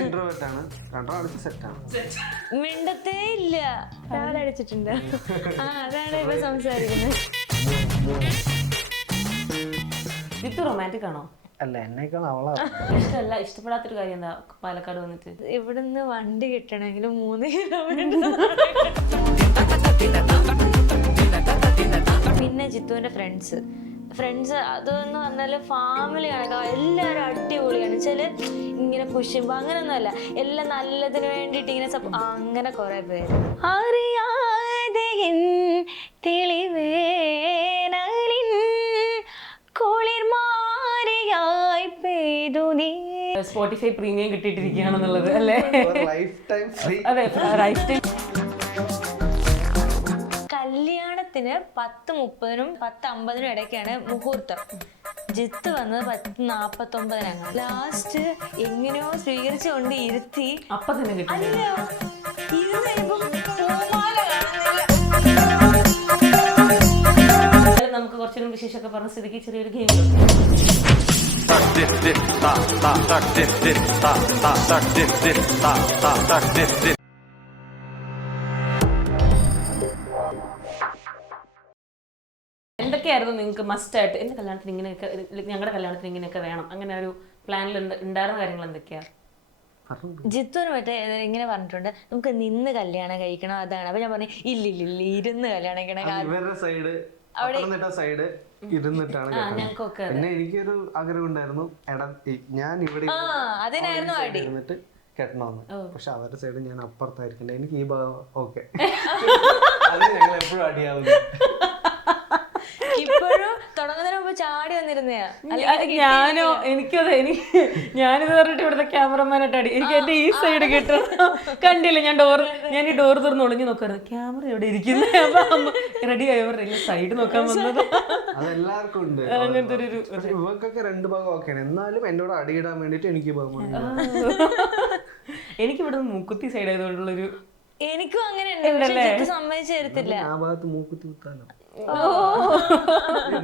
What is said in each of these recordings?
Introvert ആണ്, രണ്ടാമത് set ആണ്. മിണ്ടത്തേ ഇല്ല, അടിച്ചിട്ടുണ്ട്. അതാണ് ഇപ്പൊ സംസാരിക്കുന്നത്. ഇത് റൊമാൻറ്റിക് ആണോ? അല്ല, എന്നേക്കാൾ അവളാ. ഇഷ്ടമല്ല, ഇഷ്ടപ്പെടാത്തൊരു കാര്യം എന്താ പാലക്കാട് വന്നിട്ട്? ഇവിടുന്ന് വണ്ടി കിട്ടണമെങ്കിൽ 3 കിലോമീറ്റർ. പിന്നെ ജിത്തുവിന്റെ ഫ്രണ്ട്സ് അതെന്ന് പറഞ്ഞാല് ഫാമിലി കണക്കാ, എല്ലാവരും അടിപൊളിയാണ്. വെച്ചാല് ഇങ്ങനെ കുശുമ്പോ അങ്ങനൊന്നുമല്ല, എല്ലാം നല്ലതിന് വേണ്ടിട്ട് ഇങ്ങനെ അങ്ങനെ കുറെ പേര്. അറിയാതെ തെളിവേനലിൻ കുളിർമാരിയായി പെയ്തു നീ. സ്പോട്ടിഫൈ പ്രീമിയം കിട്ടിയിട്ടിരിക്കുകയാണെന്നുള്ളത് അല്ലേ? Life time free. അതെ, ലൈഫ് ടൈം. കല്യാണത്തിന് 10:30-നും 10:50-നും ഇടയ്ക്കാണ് മുഹൂർത്തം. ജിത്ത് വന്നത് 10:49. ലാസ്റ്റ് എങ്ങനെയോ സ്വീകരിച്ചുകൊണ്ട് ഇരുത്തി. അപ്പം തന്നെ കിട്ടി. നമുക്ക് കുറച്ചൊരു വിശേഷമൊക്കെ പറഞ്ഞ സ്ഥിതിക്ക് ചെറിയൊരു ഗെയിം എന്തൊക്കെയായിരുന്നു നിങ്ങൾക്ക് മസ്റ്റ് ആയിട്ട് എന്റെ കല്യാണത്തിന് ഇങ്ങനെയൊക്കെ, ഞങ്ങളുടെ കല്യാണത്തിന് ഇങ്ങനെയൊക്കെ വേണം, അങ്ങനെ ഒരു പ്ലാനിൽ ഉണ്ടായിരുന്ന കാര്യങ്ങൾ എന്തൊക്കെയാ? ജിത്തുവിന് മറ്റേ ഇങ്ങനെ പറഞ്ഞിട്ടുണ്ട്, നമുക്ക് നിന്ന് കല്യാണം കഴിക്കണം, അതാണ്. അപ്പൊ ഞാൻ പറഞ്ഞു ഇല്ല ഇരുന്ന് കല്യാണം കഴിക്കണം. ഇവരുടെ സൈഡ് ഇരുന്നിട്ടാണ്. പിന്നെ എനിക്കൊരു ആഗ്രഹം ഉണ്ടായിരുന്നു, എടാ ഞാൻ ഇവിടെ ഇരുന്നിട്ട് കെട്ടണമെന്ന്. പക്ഷെ അവരുടെ സൈഡ് ഞാൻ അപ്പുറത്തായിരിക്കണ്ടേ, എനിക്ക് ഈ ഭാഗം ഓക്കെ. അത് ഞങ്ങൾ എപ്പോഴും അടിയാവില്ല. ഇപ്പോഴും തുടങ്ങുന്നതിന് മുമ്പ് ചാടി വന്നിരുന്നയാ. ഞാനോ ഞാനിത് പറഞ്ഞിട്ട് ഇവിടുത്തെ ക്യാമറമാനായിട്ട് അടി, എനിക്ക് എന്റെ ഈ സൈഡ് കിട്ടണം. കണ്ടില്ല, ഞാൻ ഈ ഡോർ തുറന്ന് ഒളിഞ്ഞു നോക്കായിരുന്നു, ക്യാമറ എവിടെ ഇരിക്കുന്നത്. അപ്പൊ റെഡി ആയവരുടെ സൈഡ് നോക്കാൻ വന്നത്. അതെല്ലാവർക്കും ഉണ്ട് അങ്ങനത്തെ ഒരു ഇവർക്കൊക്കെ 2 ഭാഗം ഓക്കെയാണ്, എന്നാലും എന്നോട് അടിയിടാൻ വേണ്ടിട്ട് എനിക്ക് ഇവിടെ മൂക്കുത്തി സൈഡ് ആയതുകൊണ്ടുള്ളൊരു. എനിക്കും അങ്ങനെ ഉണ്ട്, സമ്മതിച്ചു തരത്തില്ല. ആ ഭാഗത്ത് മൂക്കുത്തി കുത്താനോ?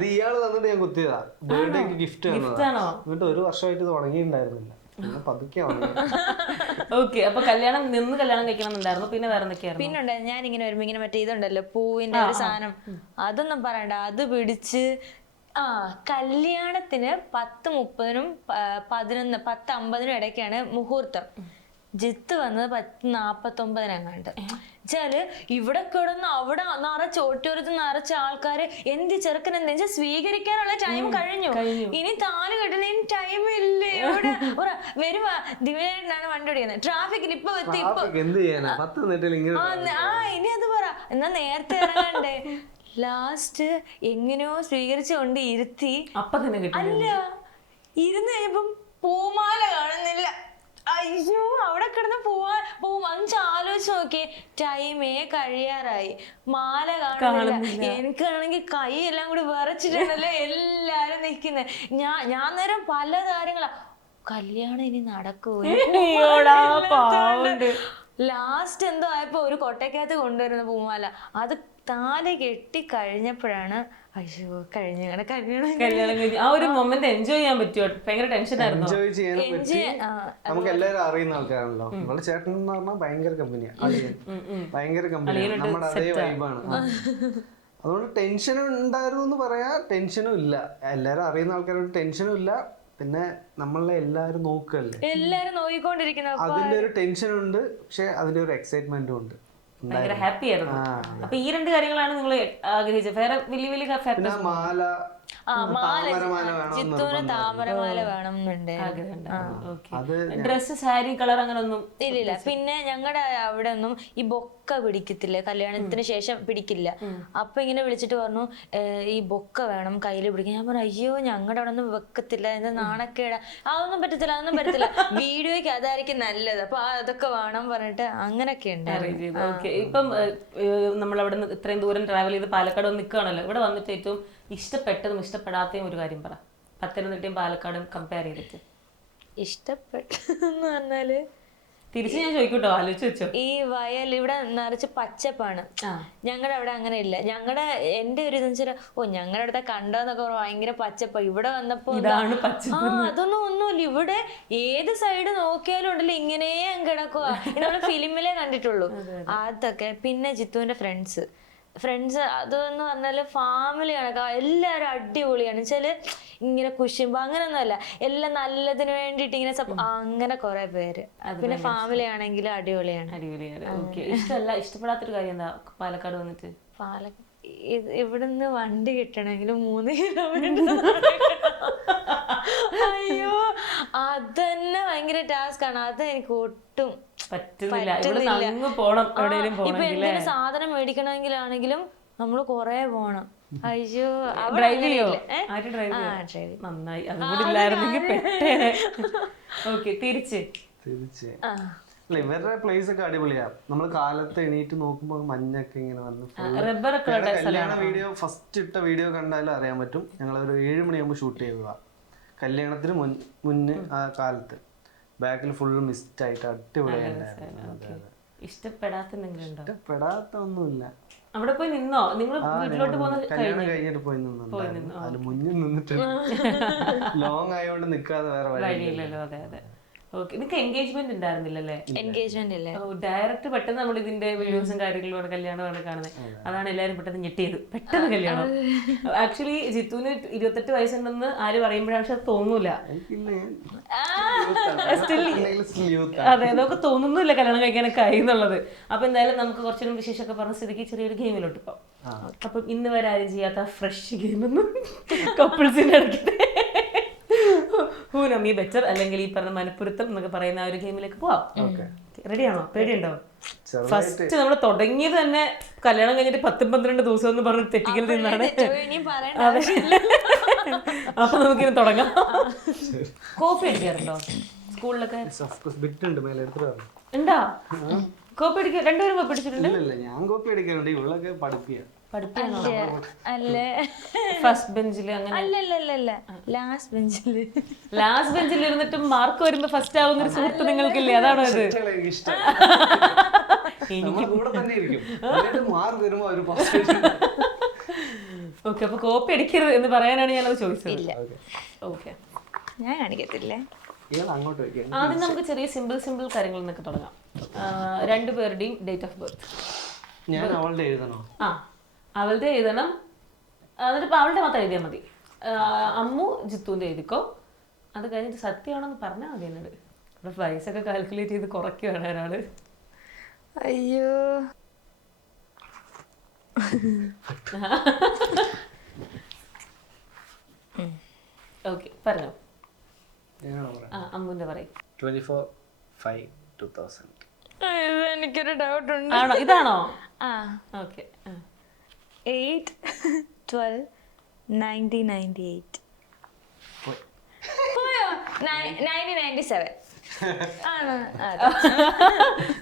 ഇയാള് തന്നിട്ട് ഞാൻ കുത്തിയതാ, ബർത്ത്ഡേക്ക് ഗിഫ്റ്റ് തന്നതാ. എന്നിട്ട് 1 വർഷമായിട്ട് ഇത് ഉണങ്ങിയിട്ടുണ്ടായിരുന്നില്ല, പതുക്കെ. ഓക്കെ, അപ്പൊ നിന്ന് കല്യാണം കഴിക്കണം എന്നുണ്ടായിരുന്നു. പിന്നെ വേറെ എന്തൊക്കെയായിരുന്നു? പിന്നെ ഉണ്ടായിരുന്നു, ഞാൻ ഇങ്ങനെ വരുമ്പോ ഇങ്ങനെ മറ്റേ ഇതുണ്ടല്ലോ പൂവിന്റെ ഒരു സാധനം, അതൊന്നും പറയണ്ട, അത് പിടിച്ച്. കല്യാണത്തിന് 10:30-നും 10:50-നും ഇടയ്ക്കാണ് മുഹൂർത്തം. ജിത്ത് വന്നത് 10:49 വെച്ചാല് ഇവിടെ കിടന്ന് അവിടെ ഓഡിറ്റോറിയത്തിൽ നിറച്ച ആൾക്കാര് എന്ത് ചെറുക്കൻ എന്താ സ്വീകരിക്കാനുള്ള ടൈം കഴിഞ്ഞു, ഇനി താല് കെട്ടുന്നതിന് ടൈം ഇല്ലേ. ഇവിടെ വരുവാ ദിവ്യനാണ് വണ്ടി ഓടിക്കുന്നത്, ട്രാഫിക്കിൽ ഇപ്പൊ ഇനി അത് പറ എന്നാ നേരത്തെ ഇറങ്ങണ്ടേ. ലാസ്റ്റ് എങ്ങനെയോ സ്വീകരിച്ചുകൊണ്ട് ഇരുത്തി. അല്ല, ഇരുന്ന് കഴിയുമ്പം പൂമാല കാണുന്നില്ല. അയ്യോ, അവിടെ കിടന്ന് പോവും. ആലോചിച്ച് നോക്കിയേ, ടൈമേ കഴിയാറായി, മാല കാണുന്നില്ല. എനിക്കാണെങ്കിൽ കൈ എല്ലാം കൂടി വിറച്ചിട്ടുണ്ടല്ലോ എല്ലാരും നിക്കുന്നത്. ഞാൻ നേരം പല കാര്യങ്ങളാ, കല്യാണം ഇനി നടക്കുവോ. ലാസ്റ്റ് എന്തോ ആയപ്പോ ഒരു കൊട്ടയ്ക്കകത്ത് കൊണ്ടുവരുന്ന പൂമാല, അത് താലി കെട്ടി കഴിഞ്ഞപ്പോഴാണ് അയ്യോ കല്യാണം കഴിഞ്ഞ ആ ഒരു മൊമെന്റ് എൻജോയ് ചെയ്യാൻ പറ്റുമോ? ഭയങ്കര ടെൻഷനായിരുന്നു. എൻജോയ് ചെയ്യാൻ പറ്റി. നമുക്ക് എല്ലാവരും അറിയുന്ന ആൾക്കാരാണല്ലോ. നമ്മുടെ ചേട്ടൻ എന്ന് പറഞ്ഞാൽ ഭയങ്കര കമ്പനിയാണ്, ഭയങ്കര കമ്പനിയാണ്, നമ്മുടെ അതേ വൈബാണ്. അതുകൊണ്ട് ടെൻഷനും ഉണ്ടായിരുന്നു എന്ന് പറയാ, ടെൻഷനും ഇല്ല. എല്ലാരും അറിയുന്ന ആൾക്കാരോട് ടെൻഷനും ഇല്ല. പിന്നെ നമ്മളെ എല്ലാരും നോക്കല്ലേ, എല്ലാരും നോക്കിക്കൊണ്ടിരിക്കുന്ന, അതിന്റെ ഒരു ടെൻഷനും ഉണ്ട്, പക്ഷെ അതിന്റെ ഒരു എക്സൈറ്റ്മെന്റും ഉണ്ട്. ഭയങ്കര ഹാപ്പി ആയിരുന്നു. അപ്പൊ ഈ 2 കാര്യങ്ങളാണ് നിങ്ങൾ ആഗ്രഹിച്ചത്. വേറെ വലിയ മാല, ജിത്തുവിന് താമരമാല വേണം ഡ്രസ്, സാരി കളർ അങ്ങനെ ഒന്നും ഇല്ലില്ല. പിന്നെ ഞങ്ങളുടെ അവിടെ ഒന്നും ഈ ബൊക്ക പിടിക്കത്തില്ല, കല്യാണത്തിന് ശേഷം പിടിക്കില്ല. അപ്പൊ ഇങ്ങനെ വിളിച്ചിട്ട് പറഞ്ഞു ഈ ബൊക്ക വേണം കയ്യിൽ പിടിക്കാൻ. ഞാൻ പറഞ്ഞു അയ്യോ ഞങ്ങളുടെ അവിടെ ഒന്നും വെക്കത്തില്ല, എന്താ നാണക്കേട, അതൊന്നും പറ്റത്തില്ല, വീഡിയോയ്ക്ക് അതായിരിക്കും നല്ലത്, അപ്പൊ അതൊക്കെ വേണം പറഞ്ഞിട്ട് അങ്ങനൊക്കെ ഉണ്ട്. ഇപ്പം നമ്മളവിടെ ഇത്രയും ദൂരം ട്രാവൽ ചെയ്ത് പാലക്കാട് വന്ന് നിൽക്കുകയാണല്ലോ, ഇവിടെ വന്നിട്ട് ഏറ്റവും ഇഷ്ടപ്പെട്ടതും ഇഷ്ടപ്പെടാത്തതും ഒരു കാര്യം പറ, പത്തനംതിട്ടയും പാലക്കാടും കമ്പയർ ചെയ്തിട്ട്. ഇഷ്ടപ്പെട്ടെന്ന് പറഞ്ഞാല് തിരിച്ച് ഞാൻ ചോദിക്കൂട്ടോ, ആലോചിച്ച് വെച്ചോ. ഈ വയൽ ഇവിടെ നിറച്ച് പച്ചപ്പാണ്. ഞങ്ങളുടെ അവിടെ അങ്ങനെ ഇല്ല. എന്റെ ഒരു ഇതെന്ന് വെച്ചാൽ ഞങ്ങളുടെ അടുത്ത കണ്ടോന്നൊക്കെ ഭയങ്കര പച്ചപ്പാ. ഇവിടെ വന്നപ്പോ അതൊന്നും ഒന്നുമില്ല. ഇവിടെ ഏത് സൈഡ് നോക്കിയാലും ഉണ്ടല്ലോ ഇങ്ങനെ കിടക്കുക. നമ്മള് ഫിലിമിലേ കണ്ടിട്ടുള്ളൂ അതൊക്കെ. പിന്നെ ജിത്തുവിന്റെ ഫ്രണ്ട്സ് അതെന്ന് പറഞ്ഞാല് ഫാമിലി കണക്കാ. എല്ലാരും അടിപൊളിയാണ് വെച്ചാല് ഇങ്ങനെ കുശുമ്പോ അങ്ങനൊന്നും അല്ല, എല്ലാം നല്ലതിന് വേണ്ടിട്ട് ഇങ്ങനെ അങ്ങനെ കുറെ പേര്. പിന്നെ ഫാമിലി ആണെങ്കിലും അടിപൊളിയാണ്. ഇഷ്ടപ്പെടാത്തൊരു കാര്യം എന്താ പാലക്കാട് വന്നിട്ട്? ഇവിടുന്ന് വണ്ടി കിട്ടണമെങ്കിൽ 3 കിലോമീറ്റർ. അയ്യോ അതന്നെ ഭയങ്കര ടാസ്ക് ആണ്. അത് എനിക്ക് ഒട്ടും പറ്റുന്നില്ല. ഇപ്പൊ എന്തെങ്കിലും സാധനം മേടിക്കണമെങ്കിലാണെങ്കിലും നമ്മള് കൊറേ പോണം. അയ്യോ ഡ്രൈവ് ചെയ്യോ? നന്നായി, അതുകൂടി ഇല്ലായിരുന്നെങ്കിൽ പെട്ടേനെ. ഓക്കെ, തിരിച്ച് അല്ല ഇവരുടെ പ്ലേസ് ഒക്കെ അടിപൊളിയാ. നമ്മള് കാലത്ത് എണീറ്റ് നോക്കുമ്പോ മഞ്ഞൊക്കെ ഇങ്ങനെ വന്ന് കല്യാണ വീഡിയോ ഫസ്റ്റ് ഇട്ട വീഡിയോ കണ്ടാലും അറിയാൻ പറ്റും. ഞങ്ങളൊരു 7 മണിയാകുമ്പോ ഷൂട്ട് ചെയ്തതാ. കല്യാണത്തിന് മുന്നേ ആ കാലത്ത് ബാക്കിൽ ഫുൾ മിസ്റ്റ് ആയിട്ട് അടിപൊളിയായിരുന്നു. ഇഷ്ടപ്പെടാത്ത ഒന്നുമില്ല. അവിടെ പോയി നിന്നോ? നിങ്ങൾ വീട്ടിലോട്ട് കല്യാണം കഴിഞ്ഞിട്ട് പോയി നിന്നു. അതിന് മുന്നിൽ നിന്നിട്ട് ലോങ് ആയതുകൊണ്ട് നിക്കാതെ വേറെ വഴിയില്ലല്ലോ. അതെ അതെ. ഓക്കെ, നിങ്ങൾക്ക് എൻഗേജ്മെന്റ് ഉണ്ടായിരുന്നില്ലല്ലേ? എൻഗേജ്മെന്റ് ഇല്ല. ഡയറക്റ്റ് പെട്ടെന്ന് നമ്മൾ ഇതിന്റെ വീഡിയോസും കാര്യങ്ങളും കല്യാണമാണ് കാണുന്നത്. അതാണ് എല്ലാവരും പെട്ടെന്ന് ഞെട്ടിയത്, പെട്ടെന്ന് കല്യാണം. ആക്ച്വലി ജിത്തുവിന് 28 വയസ്സുണ്ടെന്ന് ആര് പറയുമ്പോഴാണ്, പക്ഷെ അത് തോന്നൂല. അതെ, നമുക്ക് തോന്നുന്നില്ല കല്യാണം കഴിക്കാനൊക്കെ ആയി എന്നുള്ളത്. അപ്പൊ എന്തായാലും നമുക്ക് കുറച്ചുകൂടി വിശേഷമൊക്കെ പറഞ്ഞ സ്ഥിതിക്ക് ചെറിയൊരു ഗെയിമിലോട്ട് പോകാം. അപ്പം ഇന്ന് വരെ ആരും ചെയ്യാത്ത ഫ്രഷ് ഗെയിം ഒന്നും കപ്പിൾസിന്റെ ഇടയ്ക്ക് ഹൂ നമി ബെറ്റർ അല്ലെങ്കിൽ ഈ പറഞ്ഞ മനപ്പുറത്തം എന്നൊക്കെ പറയുന്ന ആ ഒരു ഗെയിമിലേക്ക് പോവാം. റെഡിയാണോ? പേടിയുണ്ടോ? ഫസ്റ്റ് നമ്മൾ തുടങ്ങിയത് തന്നെ കല്യാണം കഴിഞ്ഞിട്ട് 10-12 ദിവസം എന്ന് പറഞ്ഞ് തെറ്റിക്കൽ നിന്നാണ്. അപ്പൊ നമുക്കിനി തുടങ്ങാം. കോപ്പി അടിക്കാറുണ്ടോ സ്കൂളിലൊക്കെ? ഉണ്ടാ കോപ്പി അടിക്കുക? രണ്ടുപേരും കോപ്പി അടിച്ചിട്ടുണ്ട്? ഞാൻ കോപ്പി അടിക്കാറുണ്ട്. ഇവളൊക്കെ പഠിപ്പിക്കുക. ഫസ്റ്റ് ബെഞ്ചില് അങ്ങനെ? അല്ലല്ല, ലാസ്റ്റ് ബെഞ്ചിൽ ഇരുന്നിട്ട് മാർക്ക് വരുമ്പോ ഫസ്റ്റ് ആവുന്ന ഒരു സുഹൃത്ത് നിങ്ങൾക്കില്ലേ? അതാണോ ഇത്? ഓക്കെ, അപ്പൊ കോപ്പി അടിക്കരുത് എന്ന് പറയാനാണ് ഞാനത് ചോദിച്ചത്. ഓക്കെ, ഞാൻ കാണിക്കത്തില്ല. ആദ്യം നമുക്ക് ചെറിയ സിമ്പിൾ കാര്യങ്ങളിൽ നിന്നൊക്കെ തുടങ്ങാം. 2 പേരുടെയും ഡേറ്റ് ഓഫ് ബർത്ത്. അവളുടെ എഴുതണം, എന്നിട്ട് അവളുടെ മാത്രം എഴുതിയാൽ മതി. അമ്മു ജിത്തുവിന്റെ എഴുതിക്കോ. അത് കഴിഞ്ഞിട്ട് സത്യമാണെന്ന് പറഞ്ഞാൽ മതി എന്നോട്. ഇവിടെ വയസ്സൊക്കെ കാൽക്കുലേറ്റ് ചെയ്ത് കുറയ്ക്കുകയാണ് ഒരാള്. അയ്യോ, ഓക്കെ പറഞ്ഞോ. അമ്മുന്റെ പറയും. 24/5/2000. എനിക്കൊരു ഡൗട്ട് ഉണ്ട്. ആണോ? ഇതാണോ? ഓക്കെ. 8/12/1998. 1997.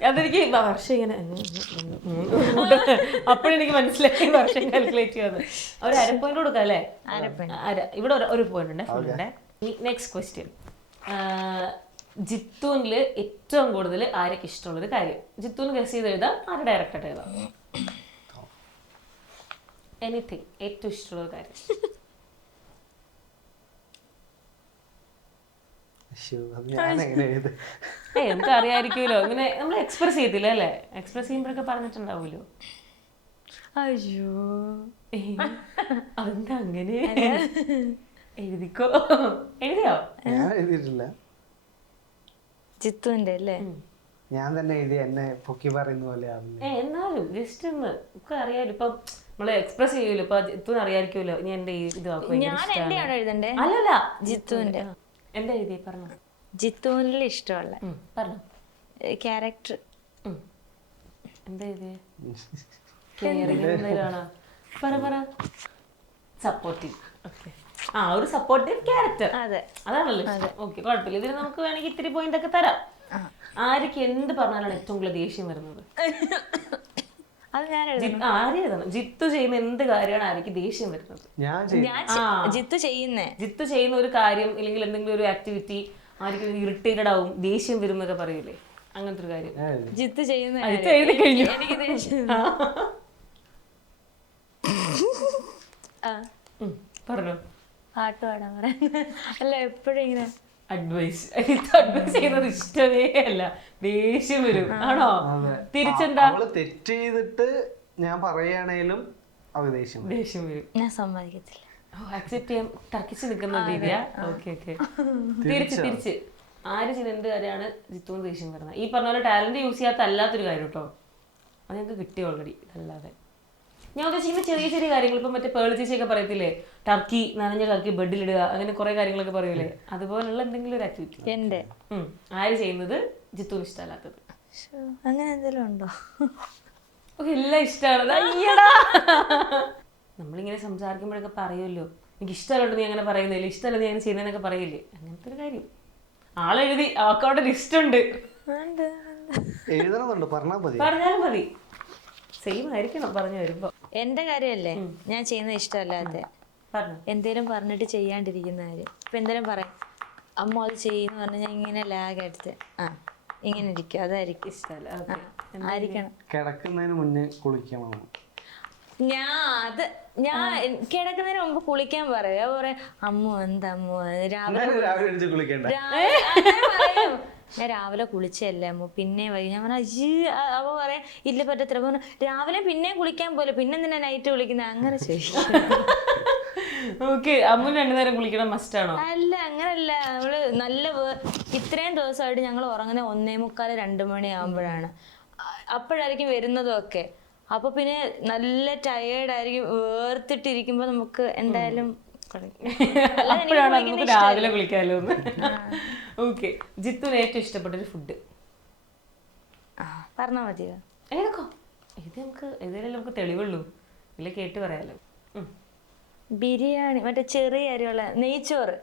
അതെനിക്ക് വർഷം ഇങ്ങനെ അപ്പോഴെനിക്ക് മനസ്സിലായി വർഷം കാൽക്കുലേറ്റ് ചെയ്യാന്ന്. ഒരു 1/2 പോയിന്റ് കൊടുക്കാം അല്ലേ? ഇവിടെ 1 പോയിന്റ് ഉണ്ട് ഫുള്ളിന്റെ. Next question. ജിത്തുവില് ഏറ്റവും കൂടുതൽ ആരൊക്കെ ഇഷ്ടമുള്ളൊരു കാര്യം? ജിത്തുവിന് ഗസ് ചെയ്ത് എഴുതാം, ആര് ഡയറക്റ്റായിട്ട് എഴുതാം. എനിത്തിങ്, ഏറ്റവും ഇഷ്ടമുള്ള കാര്യം. നമുക്ക് അറിയായിരിക്കുമല്ലോ, ഇങ്ങനെ നമ്മൾ എക്സ്പ്രസ് ചെയ്തില്ല അല്ലേ? എക്സ്പ്രസ് ചെയ്യുമ്പോഴൊക്കെ പറഞ്ഞിട്ടുണ്ടാവൂലോ. അയ്യോ, അതെന്താ അങ്ങനെ? എഴുതിക്കോ. എഴുതിയോ? ഞാൻ എഴുതിയിട്ടില്ല. ജിത്തുവിന്റെ അല്ലേ? ഞാൻ തന്നെ എഴുതി, എന്നെ പൊക്കി പറയുന്ന പോലെ. എന്നാലും ജസ്റ്റ് ഒന്ന് ഒക്കെ അറിയാലോ. ഇപ്പൊ നമ്മള് എക്സ്പ്രസ് ചെയ്യൂലോ. ഇപ്പൊ ജിത്തുവിന് അറിയായിരിക്കുമല്ലോ. ഞാൻ എന്റെ ഇത് എഴുതണ്ടേ? അല്ലല്ല, ജിത്തുവിന്റെ. എന്താ എഴുതി? പറഞ്ഞു. ജിത്തുവിനിൽ ഇഷ്ടമുള്ള പറഞ്ഞു ക്യാരക്ടർ എന്താ എഴുതിയ? കെയറിംഗാണോ? പറ. സപ്പോർട്ടീവ്. ഓക്കെ, ഒരു സപ്പോർട്ടീവ് ക്യാരക്ടർ. അതാണല്ലോ. ഓക്കെ, കുഴപ്പമില്ല. ഇതിന് നമുക്ക് വേണമെങ്കിൽ ഇത്തിരി പോയിന്റ് ഒക്കെ തരാം. ആർക്ക് എന്ത് പറഞ്ഞാലാണ് ഏറ്റവും കൂടുതൽ ദേഷ്യം വരുന്നത്? ആര് എഴുതണം? ജിത്തു ചെയ്യുന്ന എന്ത് കാര്യമാണ് ആർക്ക് ദേഷ്യം വരുന്നത്? ജിത്തു ചെയ്യുന്ന ഒരു കാര്യം അല്ലെങ്കിൽ എന്തെങ്കിലും ഒരു ആക്ടിവിറ്റി ആർക്കും ഇറിറ്റേറ്റഡ് ആവും, ദേഷ്യം വരും എന്നൊക്കെ പറയൂലേ, അങ്ങനത്തെ ഒരു കാര്യം. ജിത്ത് ചെയ്യുന്ന ജിത്ത് എഴുതി കഴിഞ്ഞു. എനിക്ക് ദേഷ്യം. പറഞ്ഞോ. പാട്ട് പാടാൻ പറയുന്നത് അല്ല എപ്പോഴും ഇങ്ങനെ അഡ്വൈസ് ചെയ്യുന്നത് ഇഷ്ടമേ അല്ല, ദേഷ്യം വരും. ആണോ? തിരിച്ചെന്താ? തെറ്റ് ചെയ്തിട്ട് ഞാൻ പറയുകയാണേലും ദേഷ്യം വരും. ഞാൻ സമ്മതിക്കത്തില്ല. അക്സെപ്റ്റ് ചെയ്യാൻ തർക്കിച്ച് നിൽക്കുന്ന രീതിയാ. Okay okay. തിരിച്ച് ആര് ചെയ്ത എന്ത് കാര്യമാണ് ജിത്തുവിന് ദേഷ്യം വരുന്നത്? ഈ പറഞ്ഞ പോലെ ടാലന്റ് യൂസ് ചെയ്യാത്ത അല്ലാത്തൊരു കാര്യം കേട്ടോ, അത് ഞങ്ങൾക്ക് കിട്ടി ഓൾറെഡി. അതല്ലാതെ ഞാൻ ഉദ്ദേശിക്കുന്ന ചെറിയ ചെറിയ കാര്യങ്ങൾ, ഇപ്പം മറ്റേ പേളി ചേച്ചിയൊക്കെ പറയത്തില്ലേ, ടർക്കി നനഞ്ഞ ടർക്കി ബെഡിലിടുക, അങ്ങനെ കുറെ കാര്യങ്ങളൊക്കെ പറയൂലേ, അതുപോലുള്ള എന്തെങ്കിലും ഒരു ആക്ടിവിറ്റി എന്റെ ആര് ചെയ്യുന്നത് ജിത്തുവിന് ഇഷ്ടമല്ലാത്തത്? അങ്ങനെ എന്തെങ്കിലും ഉണ്ടോ? എല്ലാം ഇഷ്ടമാണ്. അയ്യടാ, നമ്മളിങ്ങനെ സംസാരിക്കുമ്പോഴൊക്കെ പറയുമല്ലോ, എനിക്ക് ഇഷ്ടമല്ലോ നീ അങ്ങനെ പറയുന്നില്ല, ഇഷ്ടമല്ല നീ അങ്ങനെ ചെയ്യുന്നതിനൊക്കെ പറയില്ലേ, അങ്ങനത്തെ ഒരു കാര്യം. ആളെഴുതി അവക്കവിടെ ലിസ്റ്റ് ഉണ്ട്, പറഞ്ഞാലും മതി. സെയിം ആയിരിക്കണം പറഞ്ഞു വരുമ്പോ. എന്റെ കാര്യമല്ലേ ഞാൻ ചെയ്യുന്നത് ഇഷ്ടമല്ലാത്ത, എന്തേലും പറഞ്ഞിട്ട് ചെയ്യാണ്ടിരിക്കുന്ന കാര്യം. ഇപ്പൊ എന്തേലും പറയാം, അമ്മ അത് ചെയ്യുന്ന പറഞ്ഞാൽ ഞാൻ ഇങ്ങനെ ലാഗ് എടുത്ത് ഇങ്ങനെ ഇരിക്കും, അതായിരിക്കും ഇഷ്ടമല്ല. ആയിരിക്കണം. കിടക്കുന്നതിന് മുന്നേ കുളിക്കണം. ഞാൻ കിടക്കുന്നതിന് മുമ്പ് കുളിക്കാൻ പറയാം. പറയാം അമ്മു എന്താ അമ്മു രാവിലെ പറയും, ഞാൻ രാവിലെ കുളിച്ചല്ലേ അമ്മു പിന്നെ വൈകി. ഞാൻ പറഞ്ഞ അവ പറയാം ഇല്ല പറ്റത്തില്ല, രാവിലെ പിന്നെയും കുളിക്കാൻ പോലെ, പിന്നെന്തിനാ നൈറ്റ് കുളിക്കുന്നത്, അങ്ങനെ ചോദിക്കും. അമ്മു 2 നേരം കുളിക്കണം മസ്റ്റ് ആണോ? അല്ല അങ്ങനല്ല, നമ്മള് നല്ല ഇത്രയും ദിവസമായിട്ട് ഞങ്ങൾ ഉറങ്ങുന്ന 1:45 2 മണി ആകുമ്പോഴാണ്, അപ്പോഴായിരിക്കും വരുന്നതും ഒക്കെ. അപ്പൊ പിന്നെ നല്ല ടയേർഡായിരിക്കും, വേർത്തിട്ടിരിക്കുമ്പോ നമുക്ക് എന്തായാലും രാവിലെ കുളിക്കാലോ. ഓക്കെ, ജിത്തുവിന് ഏറ്റവും ഇഷ്ടപ്പെട്ട ഒരു ഫുഡ് പറഞ്ഞാ മതിയോ? ഏതൊക്കെ ഇത് നമുക്ക് ഏതെങ്കിലും നമുക്ക് തെളിവുള്ളൂ, ഇല്ല കേട്ട് പറയാലോ. ബിരിയാണി, മറ്റേ ചെറിയ അരിയുള്ള നെയ്ച്ചോറ്.